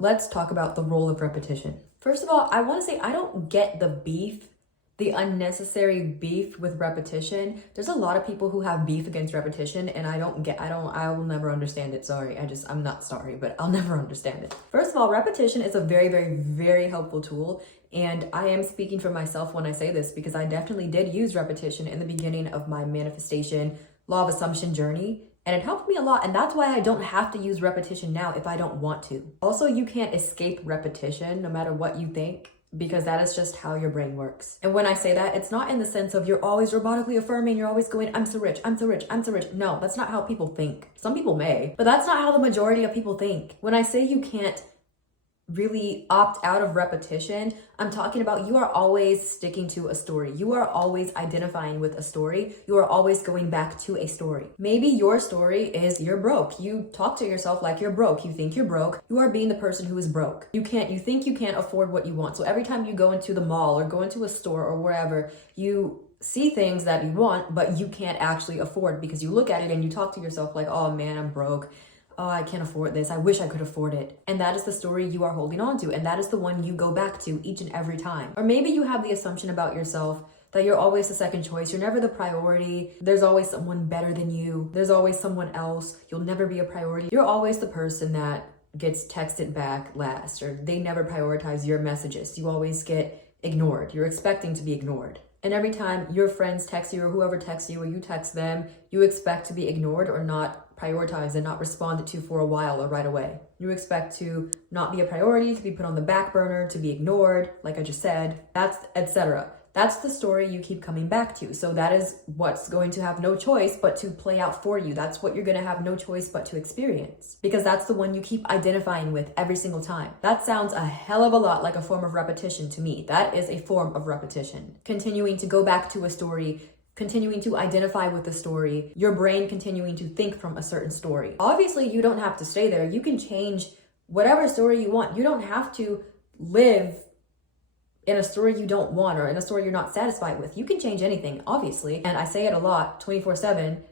let's talk about the role of repetition. First of all, I want to say I don't get the beef, the unnecessary beef with repetition. There's a lot of people who have beef against repetition, and I will never understand it. Sorry. I'm not sorry, but I'll never understand it. First of all, repetition is a very, very, very helpful tool. And I am speaking for myself when I say this, because I definitely did use repetition in the beginning of my manifestation, law of assumption journey. And it helped me a lot, and that's why I don't have to use repetition now if I don't want to. Also, you can't escape repetition no matter what you think, because that is just how your brain works. And when I say that, it's not in the sense of you're always robotically affirming, you're always going, I'm so rich, I'm so rich, I'm so rich. No, that's not how people think. Some people may, but that's not how the majority of people think. When I say you can't really opt out of repetition, I'm talking about you are always sticking to a story. You are always identifying with a story. You are always going back to a story. Maybe your story is you're broke. You talk to yourself like you're broke. You think you're broke. You are being the person who is broke. You think you can't afford what you want. So every time you go into the mall or go into a store or wherever, you see things that you want, but you can't actually afford, because you look at it and you talk to yourself like, oh man, I'm broke. Oh, I can't afford this. I wish I could afford it. And that is the story you are holding on to. And that is the one you go back to each and every time. Or maybe you have the assumption about yourself that you're always the second choice. You're never the priority. There's always someone better than you. There's always someone else. You'll never be a priority. You're always the person that gets texted back last, or they never prioritize your messages. You always get ignored. You're expecting to be ignored. And every time your friends text you, or whoever texts you, or you text them, you expect to be ignored or not prioritized and not responded to for a while or right away. You expect to not be a priority, to be put on the back burner, to be ignored, like I just said, that's etc. That's the story you keep coming back to. So that is what's going to have no choice but to play out for you. That's what you're going to have no choice but to experience, because that's the one you keep identifying with every single time. That sounds a hell of a lot like a form of repetition to me. That is a form of repetition. Continuing to go back to a story, continuing to identify with the story, your brain continuing to think from a certain story. Obviously, you don't have to stay there. You can change whatever story you want. You don't have to live in a story you don't want, or in a story you're not satisfied with. You can change anything, obviously. And I say it a lot, 24/7,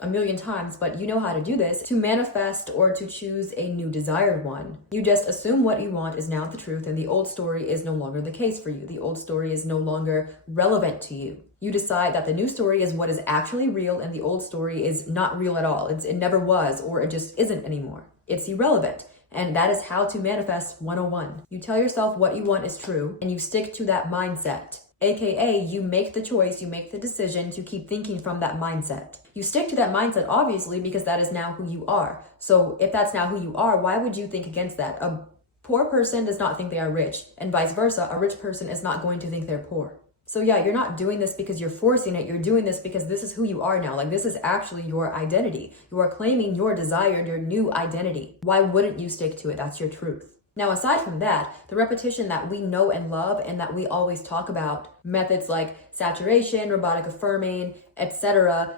a million times, but you know how to do this. To manifest or to choose a new desired one, you just assume what you want is now the truth, and the old story is no longer the case for you. The old story is no longer relevant to you. You decide that the new story is what is actually real, and the old story is not real at all. It never was, or it just isn't anymore. It's irrelevant. And that is how to manifest 101. You tell yourself what you want is true, and you stick to that mindset. AKA, you make the choice, you make the decision to keep thinking from that mindset. You stick to that mindset, obviously, because that is now who you are. So if that's now who you are, why would you think against that? A poor person does not think they are rich, and vice versa. A rich person is not going to think they're poor. So yeah, you're not doing this because you're forcing it. You're doing this because this is who you are now. Like, this is actually your identity. You are claiming your desired, your new identity. Why wouldn't you stick to it? That's your truth. Now, aside from that, the repetition that we know and love and that we always talk about, methods like saturation, robotic affirming, etc.,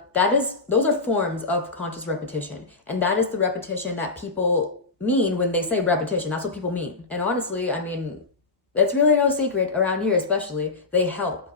those are forms of conscious repetition. And that is the repetition that people mean when they say repetition. That's what people mean. And honestly, I mean, it's really no secret around here, especially, they help.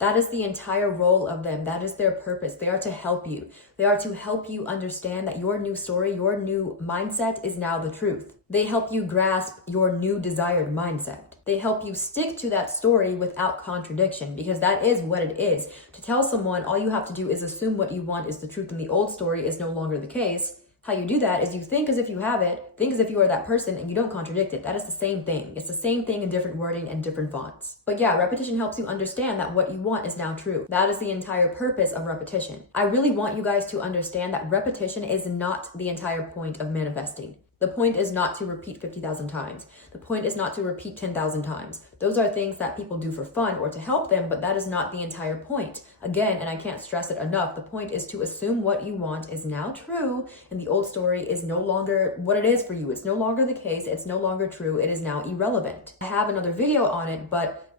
That is the entire role of them. That is their purpose. They are to help you. They are to help you understand that your new story, your new mindset is now the truth. They help you grasp your new desired mindset. They help you stick to that story without contradiction, because that is what it is. To tell someone all you have to do is assume what you want is the truth and the old story is no longer the case. How you do that is you think as if you have it, think as if you are that person, and you don't contradict it. That is the same thing. It's the same thing in different wording and different fonts. But yeah, repetition helps you understand that what you want is now true. That is the entire purpose of repetition. I really want you guys to understand that repetition is not the entire point of manifesting. The point is not to repeat 50,000 times. The point is not to repeat 10,000 times. Those are things that people do for fun or to help them, but that is not the entire point. Again, and I can't stress it enough, the point is to assume what you want is now true, and the old story is no longer what it is for you. It's no longer the case. It's no longer true. It is now irrelevant. I have another video on it, but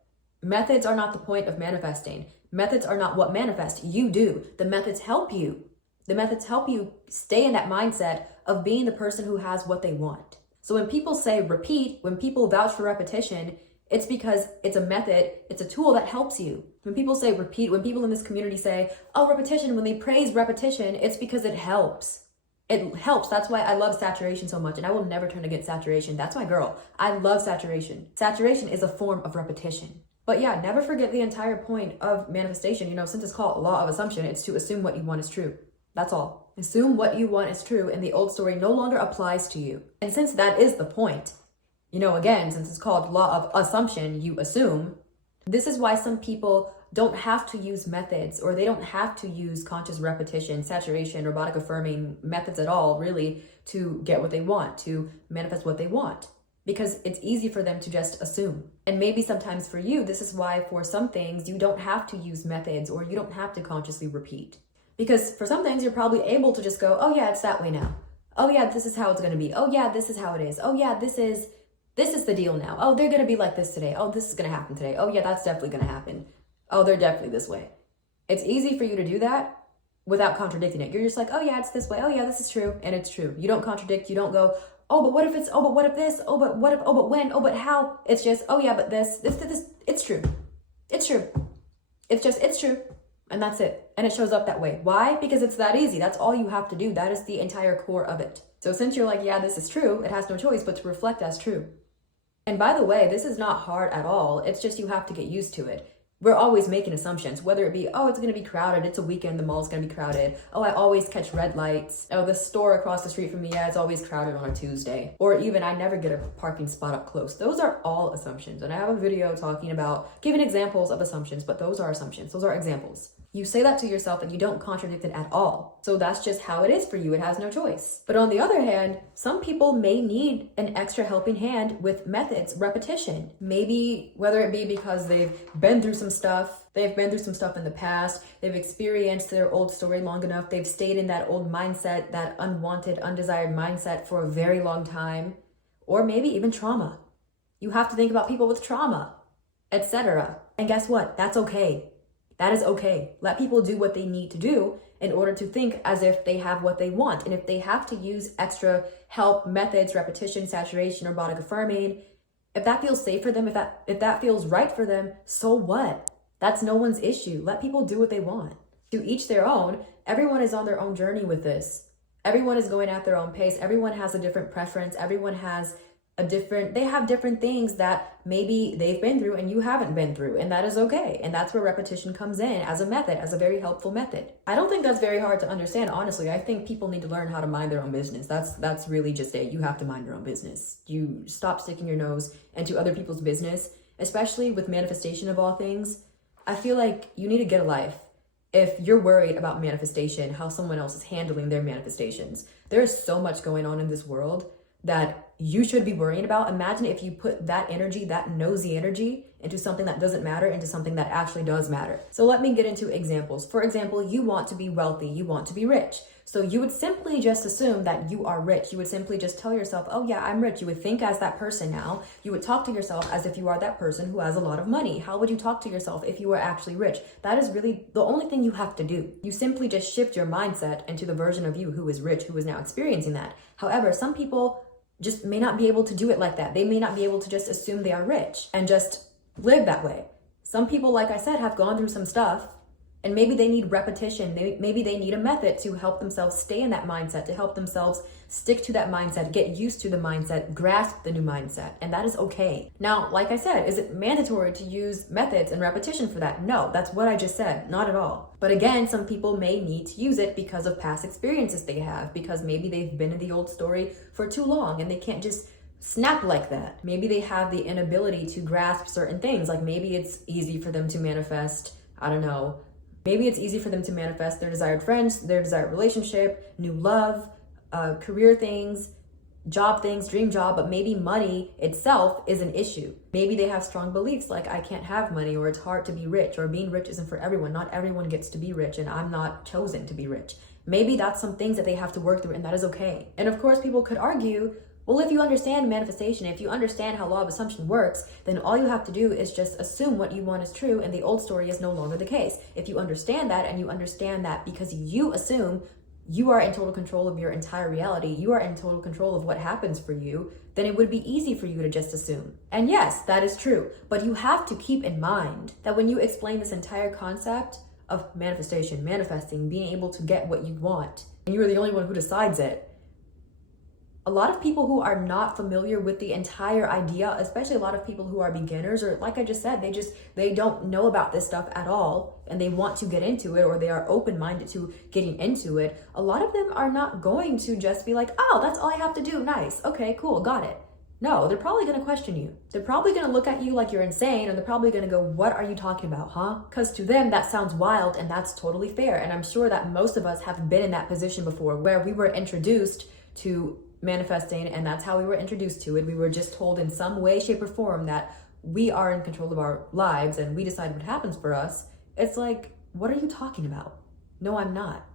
methods are not the point of manifesting. Methods are not what manifest. You do. The methods help you. The methods help you stay in that mindset of being the person who has what they want. So when people say repeat, when people vouch for repetition, it's because it's a method, it's a tool that helps you. When people say repeat, when people in this community say, oh, repetition, when they praise repetition, it's because it helps. It helps. That's why I love saturation so much, and I will never turn against saturation. That's my girl. I love saturation. Saturation is a form of repetition. But yeah, never forget the entire point of manifestation. You know, since it's called law of assumption, it's to assume what you want is true. That's all. Assume what you want is true, and the old story no longer applies to you. And since that is the point, you know, again, since it's called law of assumption, you assume. This is why some people don't have to use methods, or they don't have to use conscious repetition, saturation, robotic affirming methods at all, really, to get what they want, to manifest what they want, because it's easy for them to just assume. And maybe sometimes for you, this is why for some things you don't have to use methods, or you don't have to consciously repeat. Because for some things you're probably able to just go, oh yeah, it's that way now. Oh yeah, this is how it's going to be. Oh yeah, this is how it is. Oh yeah, this is the deal now. Oh, they're going to be like this today. Oh, this is going to happen today. Oh yeah, that's definitely going to happen. Oh, they're definitely this way. It's easy for you to do that without contradicting it. You're just like, oh yeah, it's this way. Oh yeah, this is true. And it's true. You don't contradict. You don't go, oh, but what if it's, oh, but what if this? Oh, but what if, oh, but when? Oh, but how? It's just, oh yeah, but this, it's true. It's true. It's true. And that's it. And it shows up that way. Why? Because it's that easy. That's all you have to do. That is the entire core of it. So since you're like, yeah, this is true, it has no choice but to reflect as true. And by the way, this is not hard at all. It's just you have to get used to it. We're always making assumptions, whether it be, oh, it's going to be crowded. It's a weekend. The mall's going to be crowded. Oh, I always catch red lights. Oh, the store across the street from me, yeah, it's always crowded on a Tuesday. Or even I never get a parking spot up close. Those are all assumptions. And I have a video talking about giving examples of assumptions, but those are assumptions. Those are examples. You say that to yourself and you don't contradict it at all. So that's just how it is for you. It has no choice. But on the other hand, some people may need an extra helping hand with methods, repetition. Maybe whether it be because they've been through some stuff, in the past, they've experienced their old story long enough, they've stayed in that old mindset, that unwanted, undesired mindset for a very long time, or maybe even trauma. You have to think about people with trauma, etc. And guess what? That's okay. That is okay. Let people do what they need to do in order to think as if they have what they want. And if they have to use extra help, methods, repetition, saturation, robotic affirming, if that feels safe for them, if that feels right for them, so what? That's no one's issue. Let people do what they want. To each their own. Everyone is on their own journey with this. Everyone is going at their own pace. Everyone has a different preference. Everyone has they have different things that maybe they've been through and you haven't been through, and that is okay. And that's where repetition comes in as a method, as a very helpful method. I don't think that's very hard to understand, honestly. I think people need to learn how to mind their own business. That's really just it. You have to mind your own business. You stop sticking your nose into other people's business, especially with manifestation of all things. I feel like you need to get a life. If you're worried about manifestation, how someone else is handling their manifestations, there is so much going on in this world that you should be worrying about. Imagine if you put that energy, that nosy energy, into something that doesn't matter, into something that actually does matter. So let me get into examples. For example, you want to be wealthy, you want to be rich. So you would simply just assume that you are rich. You would simply just tell yourself, oh yeah, I'm rich. You would think as that person now. You would talk to yourself as if you are that person who has a lot of money. How would you talk to yourself if you were actually rich? That is really the only thing you have to do. You simply just shift your mindset into the version of you who is rich, who is now experiencing that. However, some people just may not be able to do it like that. They may not be able to just assume they are rich and just live that way. Some people, like I said, have gone through some stuff, and maybe they need repetition. Maybe they need a method to help themselves stay in that mindset, to help themselves stick to that mindset, get used to the mindset, grasp the new mindset, and that is okay. Now, like I said, is it mandatory to use methods and repetition for that? No, that's what I just said, not at all. But again, some people may need to use it because of past experiences they have, because maybe they've been in the old story for too long and they can't just snap like that. Maybe they have the inability to grasp certain things, like maybe it's easy for them to manifest, I don't know, maybe it's easy for them to manifest their desired friends, their desired relationship, new love, career things, job things, dream job, but maybe money itself is an issue. Maybe they have strong beliefs like I can't have money, or it's hard to be rich, or being rich isn't for everyone. Not everyone gets to be rich, and I'm not chosen to be rich. Maybe that's some things that they have to work through, and that is okay. And of course, people could argue, well, if you understand manifestation, if you understand how law of assumption works, then all you have to do is just assume what you want is true and the old story is no longer the case. If you understand that, and you understand that because you assume you are in total control of your entire reality, you are in total control of what happens for you, then it would be easy for you to just assume. And yes, that is true. But you have to keep in mind that when you explain this entire concept of manifestation, manifesting, being able to get what you want, and you're the only one who decides it. A lot of people who are not familiar with the entire idea, especially a lot of people who are beginners, or like I just said, they don't know about this stuff at all and they want to get into it, or they are open-minded to getting into it. A lot of them are not going to just be like, oh, that's all I have to do. Nice. Okay, cool. Got it. No, they're probably going to question you. They're probably going to look at you like you're insane, and they're probably going to go, what are you talking about, huh? Because to them, that sounds wild, and that's totally fair. And I'm sure that most of us have been in that position before, where we were introduced to manifesting, and that's how we were introduced to it. We were just told in some way, shape, or form that we are in control of our lives and we decide what happens for us. It's like, what are you talking about? No, I'm not.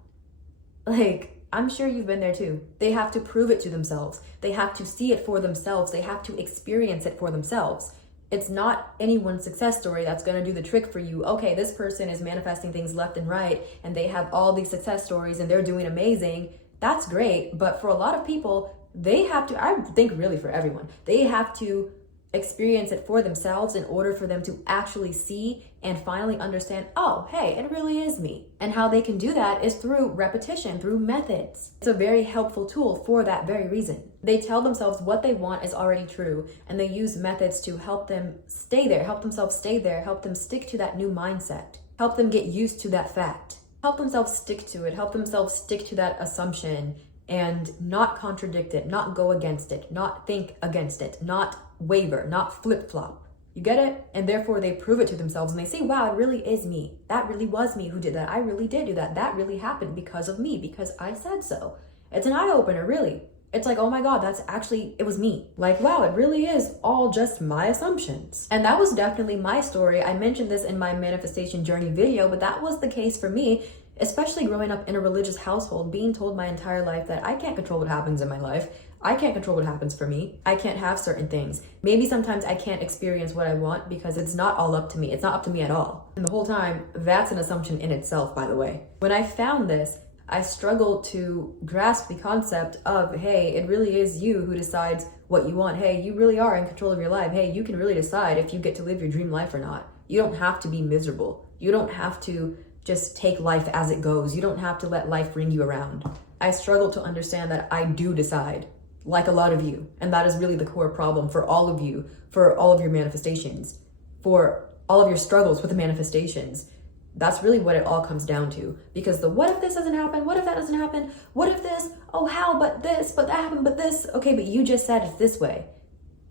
Like, I'm sure you've been there too. They have to prove it to themselves. They have to see it for themselves. They have to experience it for themselves. It's not anyone's success story that's going to do the trick for you. Okay, this person is manifesting things left and right, and they have all these success stories and they're doing amazing. That's great. But for a lot of people, they have to, I think really for everyone, they have to experience it for themselves in order for them to actually see and finally understand, oh, hey, it really is me. And how they can do that is through repetition, through methods. It's a very helpful tool for that very reason. They tell themselves what they want is already true, and they use methods to help them stay there, help themselves stay there, help them stick to that new mindset, help them get used to that fact, help themselves stick to it, help themselves stick to that assumption and not contradict it, not go against it, not think against it, not waver, not flip-flop. You get it? And therefore they prove it to themselves and they say, wow, it really is me. That really was me who did that. I really did do that. That really happened because of me, because I said so. It's an eye-opener, really. It's like, oh my God, it was me. Like, wow, it really is all just my assumptions. And that was definitely my story. I mentioned this in my manifestation journey video, but that was the case for me, especially growing up in a religious household, being told my entire life that I can't control what happens in my life. I can't control what happens for me. I can't have certain things. Maybe sometimes I can't experience what I want because it's not all up to me. It's not up to me at all. And the whole time, that's an assumption in itself, by the way. When I found this, I struggled to grasp the concept of, hey, it really is you who decides what you want. Hey, you really are in control of your life. Hey, you can really decide if you get to live your dream life or not. You don't have to be miserable. You don't have to just take life as it goes. You don't have to let life bring you around. I struggle to understand that I do decide, like a lot of you. And that is really the core problem for all of you, for all of your manifestations, for all of your struggles with the manifestations. That's really what it all comes down to. Because the what if this doesn't happen? What if that doesn't happen? What if this? Oh, how? But this, but that happened, but this. Okay, but you just said it's this way.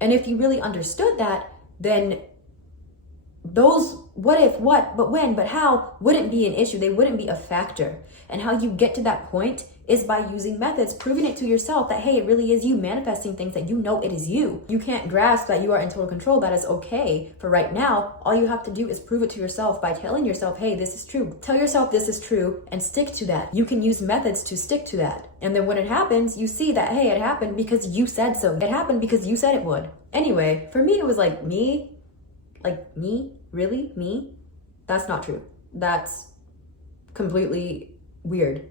And if you really understood that, then those what if, what, but when, but how wouldn't be an issue. They wouldn't be a factor. And how you get to that point is by using methods, proving it to yourself that, hey, it really is you, manifesting things that you know it is you. You can't grasp that you are in total control. That is okay for right now. All you have to do is prove it to yourself by telling yourself, hey, this is true. Tell yourself this is true and stick to that. You can use methods to stick to that. And then when it happens, you see that, hey, it happened because you said so. It happened because you said it would. Anyway, for me, it was like me, really? Me? That's not true. That's completely weird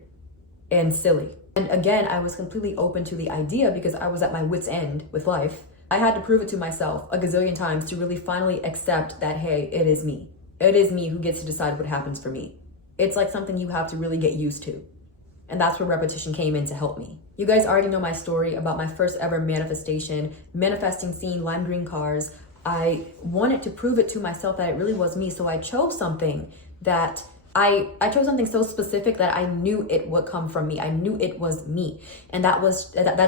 and silly. And again, I was completely open to the idea because I was at my wit's end with life. I had to prove it to myself a gazillion times to really finally accept that, hey, it is me. It is me who gets to decide what happens for me. It's like something you have to really get used to. And that's where repetition came in to help me. You guys already know my story about my first ever manifestation, manifesting seeing lime green cars. I wanted to prove it to myself that it really was me. So I chose something that I chose something so specific that I knew it would come from me. I knew it was me. And that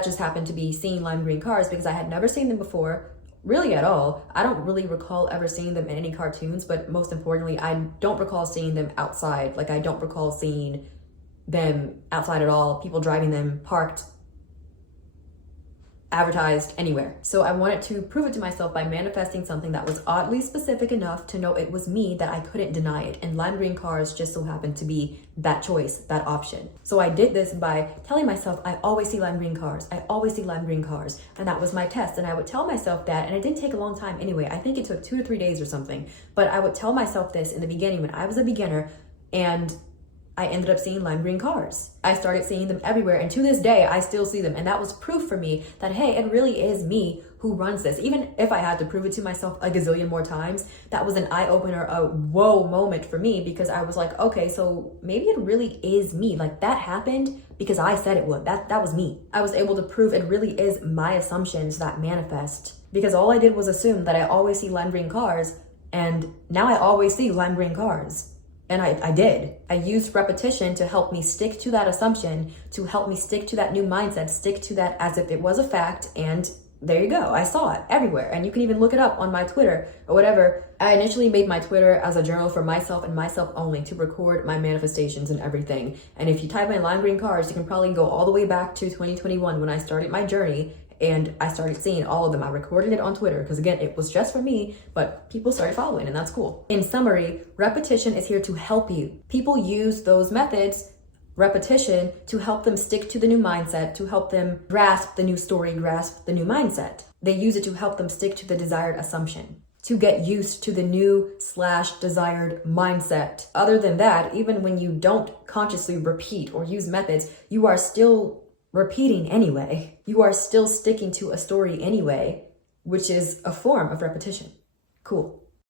just happened to be seeing lime green cars because I had never seen them before, really at all. I don't really recall ever seeing them in any cartoons, but most importantly, I don't recall seeing them outside. Like I don't recall seeing them outside at all, people driving them, parked, advertised, anywhere. So I wanted to prove it to myself by manifesting something that was oddly specific enough to know it was me, that I couldn't deny it. And lime green cars just so happened to be that choice, that option. So I did this by telling myself, I always see lime green cars. I always see lime green cars. And that was my test. And I would tell myself that, and it didn't take a long time anyway. I think it took 2 or 3 days or something. But I would tell myself this in the beginning when I was a beginner, and I ended up seeing lime green cars. I started seeing them everywhere, and to this day, I still see them. And that was proof for me that, hey, it really is me who runs this. Even if I had to prove it to myself a gazillion more times, that was an eye-opener, a whoa moment for me, because I was like, okay, so maybe it really is me. Like, that happened because I said it would. That was me. I was able to prove it really is my assumptions that manifest, because all I did was assume that I always see lime green cars, and now I always see lime green cars. And I did. I used repetition to help me stick to that assumption, to help me stick to that new mindset, stick to that as if it was a fact, and there you go. I saw it everywhere. And you can even look it up on my Twitter or whatever. I initially made my Twitter as a journal for myself and myself only, to record my manifestations and everything. And if you type in lime green cars, you can probably go all the way back to 2021 when I started my journey. And I started seeing all of them. I recorded it on Twitter because, again, it was just for me, but people started following, and that's cool. In summary, repetition is here to help you. People use those methods, repetition, to help them stick to the new mindset, to help them grasp the new story, grasp the new mindset. They use it to help them stick to the desired assumption, to get used to the new/desired mindset. Other than that, even when you don't consciously repeat or use methods, you are still repeating anyway. You are still sticking to a story anyway, which is a form of repetition. Cool.